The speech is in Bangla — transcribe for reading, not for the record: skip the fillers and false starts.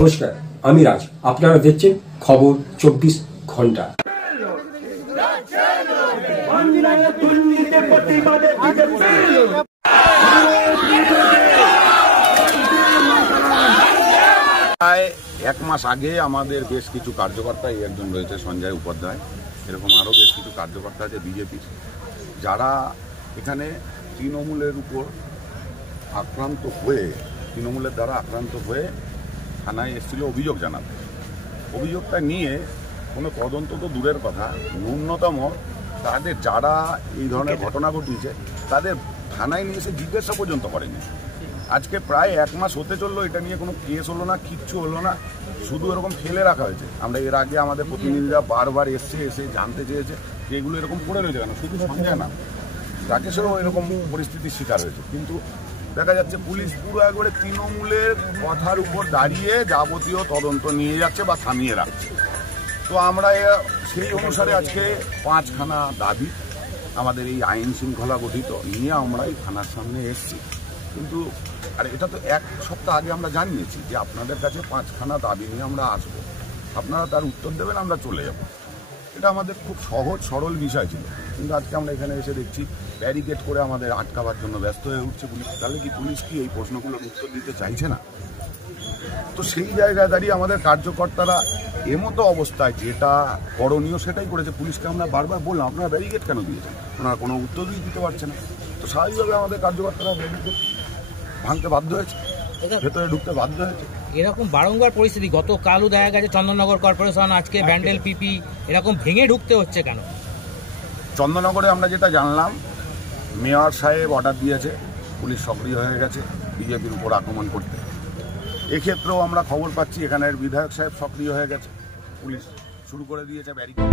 নমস্কার, আমি রাজ। আপনারা দেখছেন খবর 24 ঘন্টা। প্রায় এক মাস আগে আমাদের বেশ কিছু কার্যকর্তা, একজন রয়েছে সঞ্জয় উপাধ্যায়, এরকম আরও বেশ কিছু কার্যকর্তা আছে বিজেপির, যারা এখানে তৃণমূলের উপর আক্রান্ত হয়ে, তৃণমূলের দ্বারা আক্রান্ত হয়ে থানায় এসেছিল অভিযোগ জানাতে। অভিযোগটা নিয়ে কোনো তদন্ত তো দূরের কথা, ন্যূনতম তাদের যারা এই ধরনের ঘটনা ঘটিয়েছে তাদের থানায় নিয়ে এসে জিজ্ঞাসা পর্যন্ত করেনি। আজকে প্রায় এক মাস হতে চললো, এটা নিয়ে কোনো কেস হলো না, কিচ্ছু হলো না, শুধু এরকম ফেলে রাখা হয়েছে। আমরা এর আগে আমাদের প্রতিনিধিরা বারবার এসে জানতে চেয়েছে যে এগুলো এরকম পড়ে রয়েছে কেন। শুধু সঞ্জয় না, রাকেশেরও এরকম পরিস্থিতির শিকার হয়েছে। কিন্তু দেখা যাচ্ছে পুলিশ পুরো একবারে তৃণমূলের কথার উপর দাঁড়িয়ে যাবতীয় তদন্ত নিয়ে যাচ্ছে বা থামিয়ে রাখছে। তো আমরা সেই অনুসারে আজকে 5খানা দাবি আমাদের এই আইন শৃঙ্খলা গঠিত নিয়ে আমরা এই থানার সামনে এসেছি। কিন্তু আর এটা তো এক সপ্তাহ আগে আমরা জানিয়েছি যে আপনাদের কাছে 5খানা দাবি নিয়ে আমরা আসব, আপনারা তার উত্তর দেবেন, আমরা চলে যাব। এটা আমাদের খুব সহজ সরল বিষয় ছিল। কিন্তু আজকে আমরা এখানে এসে দেখছি ব্যারিকেড করে আমাদের আটকাবার জন্য ব্যস্ত হয়ে উঠছে পুলিশ। তাহলে কি পুলিশ কি এই প্রশ্নগুলোর উত্তর দিতে চাইছে না? তো সেই জায়গায় দাঁড়িয়ে আমাদের কার্যকর্তারা এমতো অবস্থায় যেটা করণীয় সেটাই করেছে। পুলিশকে আমরা বারবার বললাম আপনারা ব্যারিকেড কেন দিয়েছেন, ওনারা কোনো উত্তরই দিতে পারছে না। তো স্বাভাবিকভাবে আমাদের কার্যকর্তারা ব্যারিকেড ভাঙতে বাধ্য হয়েছে, ভেতরে ঢুকতে বাধ্য হয়েছে। এরকম বারংবার পরিস্থিতি গতকালও দেখা গেছে চন্দননগর কর্পোরেশন, আজকে ব্যান্ডেল পিপি, এরকম ভেঙে ঢুকতে হচ্ছে কেন? চন্দননগরে আমরা যেটা জানলাম, মেয়র সাহেব অর্ডার দিয়েছে, পুলিশ সক্রিয় হয়ে গেছে বিজেপির উপর আক্রমণ করতে। এক্ষেত্রেও আমরা খবর পাচ্ছি এখানের বিধায়ক সাহেব সক্রিয় হয়ে গেছে, পুলিশ শুরু করে দিয়েছে ব্যারিকেড।